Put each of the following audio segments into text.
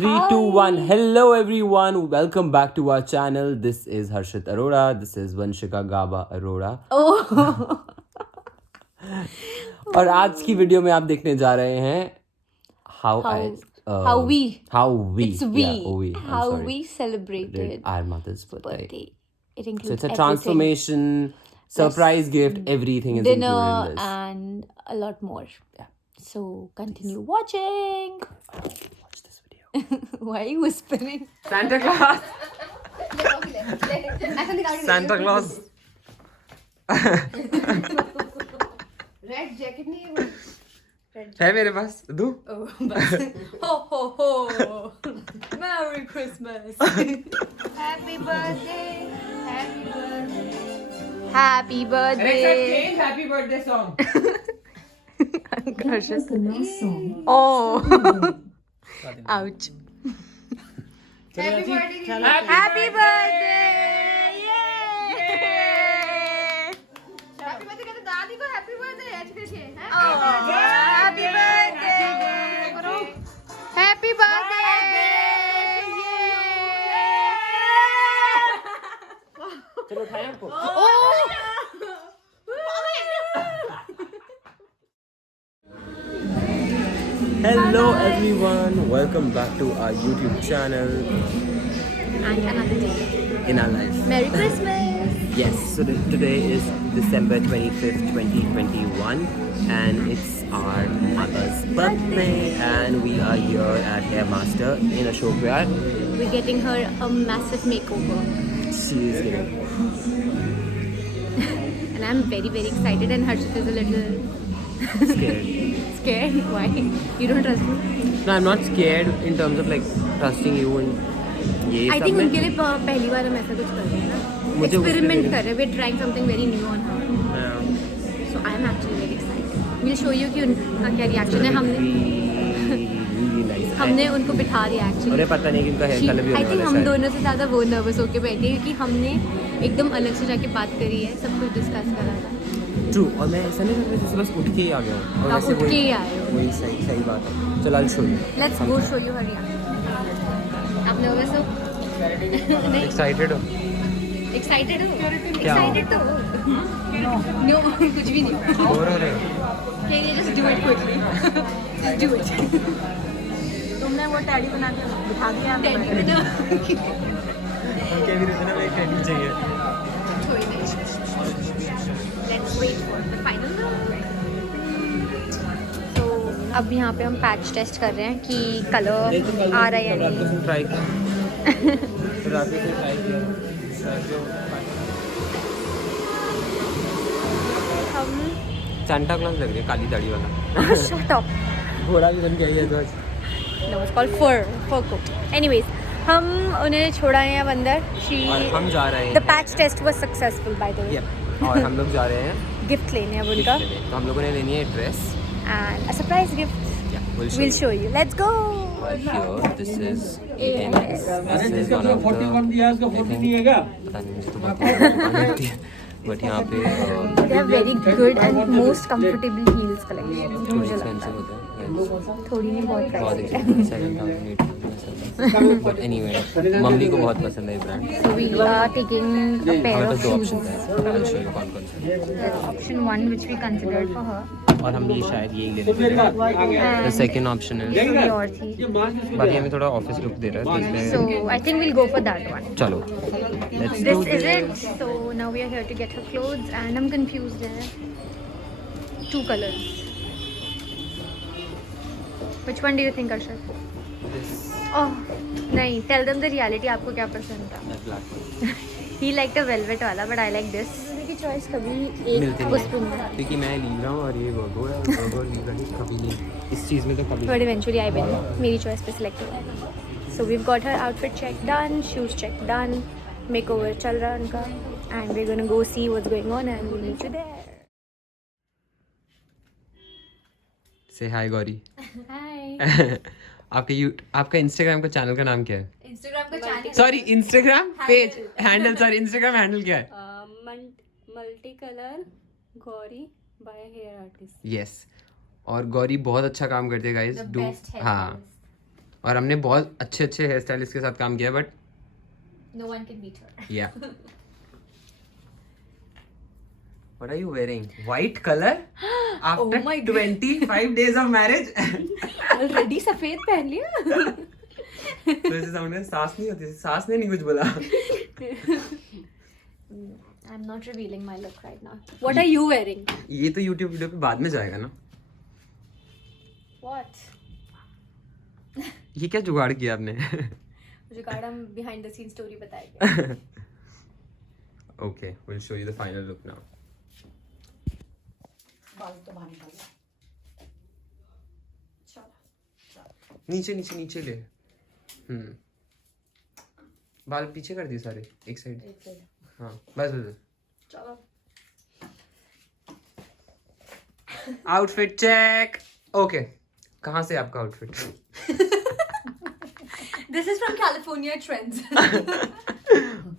3, 2, 1. Hello everyone. Welcome back to our channel. This is Harshit Arora. This is Vanshika Gaba Arora. और आज की video में आप देखने जा रहे हैं how we celebrated our mother's birthday. It So includes it's a everything. transformation, surprise gift, everything is dinner included in this. and a lot more. Yeah. So continue watching. Watch this video. Why are you whispering? Santa Claus. Santa Claus. Red jacket नहीं है वो है मेरे पास दू हो हो merry Christmas happy birthday happy birthday happy birthday song oh ouch happy birthday Happy birthday! Happy birthday! चलो उठाएं आपको Hello everyone, welcome back to our YouTube channel And another day. in our life. Merry Christmas! Yes, so today is December 25th, 2021 and it's our mother's birthday and we are here at Hair Master in Ashok Vihar. We're getting her a massive makeover. She is getting And I'm very, very excited and Harshit is a little scared. scared. Why? You don't trust me? No, I'm not scared in terms of like trusting you and ये I सब think में उनके लिए पहली बार हम ऐसा कुछ कर रहे हैं ना मुझे उसके एक्सपेरिमेंट लिए- कर रहे हैं we're trying something very new on her so I am actually very excited we'll show you कि उनका क्या रिएक्शन है हमने उनको बिठा दिया एक्चुअली अरे पता नहीं कि उनका हेयर कलर भी आई होने थिंक वाला हम है दोनों से ज़्यादा वो नर्वस होके बैठे हैं क्योंकि हमने एकदम अलग से जाके बात करी है सब कुछ डिस्कस करा था ट्रू और मैं ऐसा नहीं कर रहा जैसे बस उठ के ही आ गया हूँ और आप वैसे उठ के ही आए हो वही सही सही बात है चल show you let's go show you her reaction आप नर्वस हो नहीं एक्साइटेड हो एक्साइटेड हो क्या हो? एक्साइटेड तो नो कुछ भी नहीं बोर हो रहे हो Can you just do it quickly? Just do it. तुमने वो टैडी बना के बिठा दिया उनके भी रहने में एक टेडी चाहिए Let's wait for the final look. So अब यहाँ पे हम पैच टेस्ट कर रहे हैं कि कलर आ रहा है या नहीं ट्राई किया रात को ट्राई किया हम सांता क्लॉज लग रही है काली दाढ़ी वाला shut up. घोड़ा भी बन के आई है तो आज No, it's called fur coat. Anyways, हम उन्हें छोड़ा है अब अंदर. और हम जा रहे हैं The patch test was successful by the way. Yep. और हम लोग जा रहे हैं Gift लेने अब उनका तो हम लोगों ने लेनी है dress and a surprise gift. We'll show you. Let's go. Here, this is ANX. This is one of the. पता नहीं मुझे तो बहुत बट यहाँ पे They have very good and most comfortable heels collection. थोड़ी मुझे लगता एक्सपेंसिव है. होता है थोड़ी नहीं बहुत बहुत प्राइस है. एक्सपेंसिव बट एनीवे मम्मी को बहुत पसंद है ये brand So we are taking a pair हमारे of पास दो shoes. ऑप्शन है I'll show you कौन कौन से That's option one which we considered for her. और हम ये शायद यही लेने वाले हैं द सेकंड ऑप्शन है कोई और थी. बाकी हमें थोड़ा ऑफिस लुक दे रहा है तो इसलिए So I think we'll go for that one. चलो let's do This is it. So now we are here to get her clothes and I'm confused there. Two colors. Which one do you think, Arshad? This Oh, नहीं. Tell them the reality. आपको क्या पसंद था? Black He liked a velvet वाला, but I like this. की choice कभी मिलती एक नहीं उस पे मिलती. है क्योंकि मैं ली रहा हूँ और ये वर्गो है वर्गो ली रही कभी नहीं इस चीज़ में तो कभी But eventually I will. मेरी choice पे select हुआ. So we've got her outfit check done, shoes check done, makeover चल रहा है उनका, and we're gonna go see what's going on and we'll meet you there. से हाय गौरी Hi. आपका Instagram का चैनल का नाम क्या है इंस्टाग्राम का channel sorry Instagram page handle sorry Instagram handle क्या है multi colour Gauri by hair artist. Yes और गौरी बहुत अच्छा काम करती है गाइस डू हाँ और हमने बहुत अच्छे अच्छे हेयर स्टाइलिस्ट के साथ काम किया, but No one can beat her. yeah. What are you wearing? White color after Oh my God. 25 days of marriage. Already सफेद पहन लिया. तो ऐसे सामने सास नहीं होती, सास ने नहीं कुछ बोला. I'm not revealing my look right now. What are you wearing? ये तो YouTube वीडियो पे बाद में जाएगा ना. What? ये क्या जुगाड़ किया आपने? मुझे कार्ड हम behind the scenes story बताएंगे. Okay, we'll show you the final look now. नीचे नीचे नीचे ले. बाल पीछे कर दिए सारे एक साइड. हाँ बस बस. चलो. Outfit check. ओके, कहाँ से आपका outfit? This is from California Trends.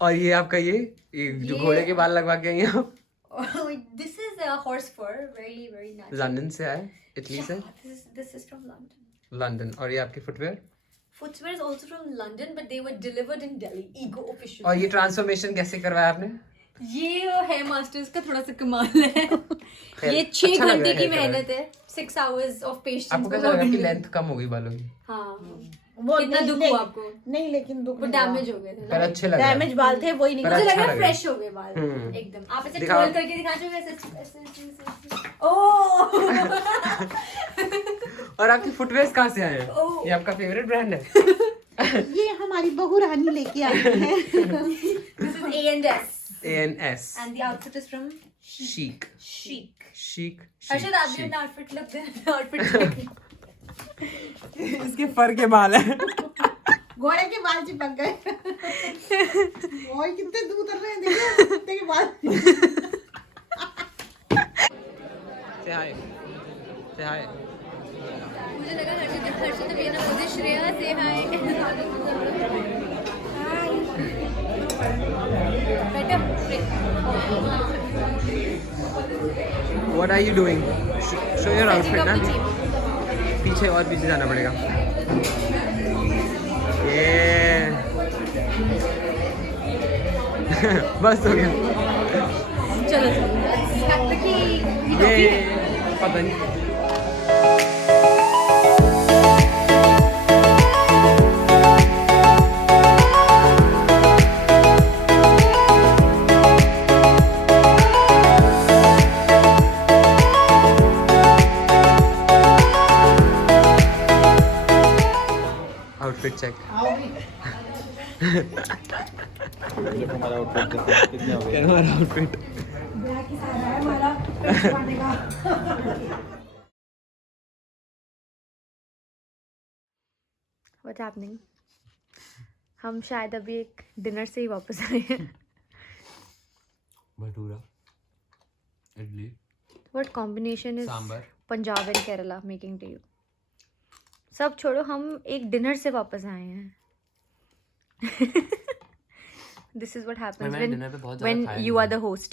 और ये आपका ये जो घोड़े के बाल लगवा के आई हैं आप? This is a horse fur, very very nice. London से आए, इटली से? This is from London. London. और ये आपके footwear? Footwear is also from London, but they were delivered in Delhi. Ego official. और ये ट्रांसफॉर्मेशन कैसे करवाया आपने? ये हेयर मास्टर्स का थोड़ा सा कमाल है. ये 6 अच्छा लग घंटे रहा की है मेहनत है. 6 hours of patience. आपको कैसा लगा कि लेंथ कम हो गई बालों की? हाँ. वो कितना नहीं- दुख नहीं- हुआ आपको? नहीं, लेकिन दुख वो नहीं हुआ। डैमेज हो गए थे पर ना. अच्छे लग रहे डैमेज बाल थे, वही नहीं पर मुझे अच्छा लग रहा लग है रहा है। फ्रेश हो गए बाल एकदम. आप ऐसे दिखाओ। खोल करके दिखा चुके ऐसे. ओह. और आपके फुटवेयर कहाँ से आए हैं? ओह. ये आपका फेवरेट ब्रांड है? ये हमारी बहू रानी लेके आई है। This is A&S. ANS. And the outfit is from Chic. Chic. Chic. Harshad आप भी अपना outfit look दे. Outfit. इसके फर के बाल हैं. घोड़े के बाल चिपक गए। ओए कितने दूर उतर रहे हैं, देखिए कुत्ते के बाल। Say hi. Say hi. मुझे लगा हर्षद अभी ना मुझे श्रेया से हाय. बेटा. What are you doing? Show your outfit ना. पीछे और पीछे जाना पड़ेगा. ये बस हो गया. चलो ये पता नहीं. Outfit check. हमारा आउटफिट कितने हो गए? हमारा आउटफिट. What's happening? हम शायद अभी एक डिनर से ही वापस आए हैं. Bhatura, idli, What combination is sambar. Punjab and Kerala making to you? सब छोड़ो, हम एक डिनर से वापस आए हैं. This is what happens मैंने dinner पे बहुत when ज़्यादा खाया you नहीं are the host.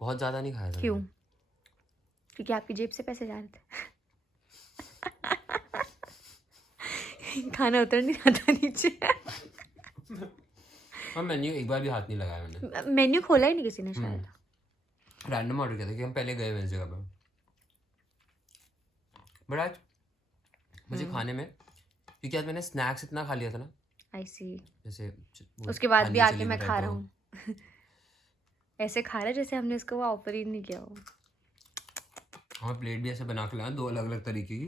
बहुत ज़्यादा नहीं खाया था. क्यों? क्योंकि आपकी जेब से पैसे जा रहे थे. खाना उतर नहीं रहा था नीचे. हाँ, मेन्यू एक बार भी हाथ नहीं लगाया मैंने. मेन्यू खोला ही नहीं किसी ने शायद. रैंडम ऑर्डर किया था कि हम पहले गए हुए इस जगह पर. बट आज मुझे खाने में, क्योंकि आज मैंने स्नैक्स इतना खा लिया था ना, I see. जैसे उसके बाद भी थाली आके चली मैं खा potato. रहा हूँ. ऐसे खा रहा है जैसे हमने इसको वो ऑफर ही नहीं किया हो. हाँ, प्लेट भी ऐसे बना के लाया, 2 अलग अलग तरीके की.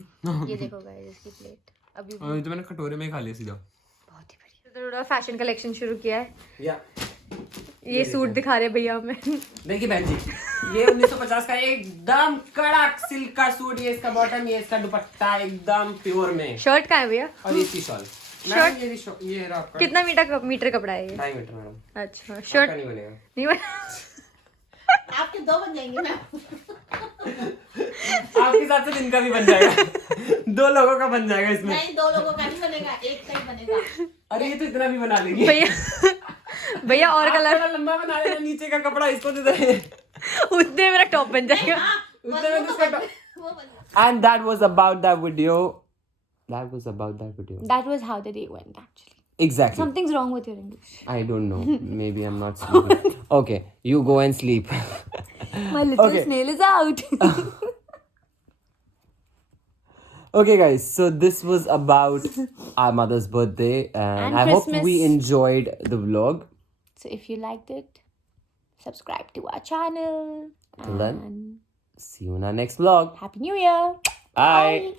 ये देखो गाइस इसकी प्लेट अभी और ये तो मैंने कटोरे में ही खा लिया सीधा. बहुत ही बढ़िया. थोड़ा फैशन कलेक्शन शुरू किया है. या ये सूट दिखा रहे भैया हमें. देखिए बहन जी, ये 1950 का एकदम कड़क सिल्क का सूट. ये इसका बॉटम, ये इसका दुपट्टा एकदम प्योर में. शर्ट कहाँ है भैया? और ये इसकी शॉल. शर्ट ये रहा आपका. कितना मीटर कपड़ा है ये? 2.5 मीटर मैडम. अच्छा आपका शर्ट नहीं बनेगा. नहीं बना. आपके 2 बन जाएंगे ना। आपके साथ से इनका भी बन जाएगा. 2 लोगों का बन जाएगा इसमें. नहीं, 2 लोगों का नहीं बनेगा, एक का ही बनेगा। अरे ये तो इतना भी बना लेंगे. भैया और आप कलर थोड़ा लंबा बना लेना, नीचे का कपड़ा इसको दे दे. उतने मेरा टॉप बन जाएगा. उतने में तो उसका वो बनेगा। And that was about that video. That was about that video. That was how the day went, actually. Exactly. Something's wrong with your English. I don't know. Maybe I'm not sleeping. Okay, you go and sleep. My little Okay. snail is out. Okay, guys. So this was about our mother's birthday, and And I hope Christmas. we enjoyed the vlog. So if you liked it, subscribe to our channel. Till then. And See you in our next vlog. Happy New Year. Bye.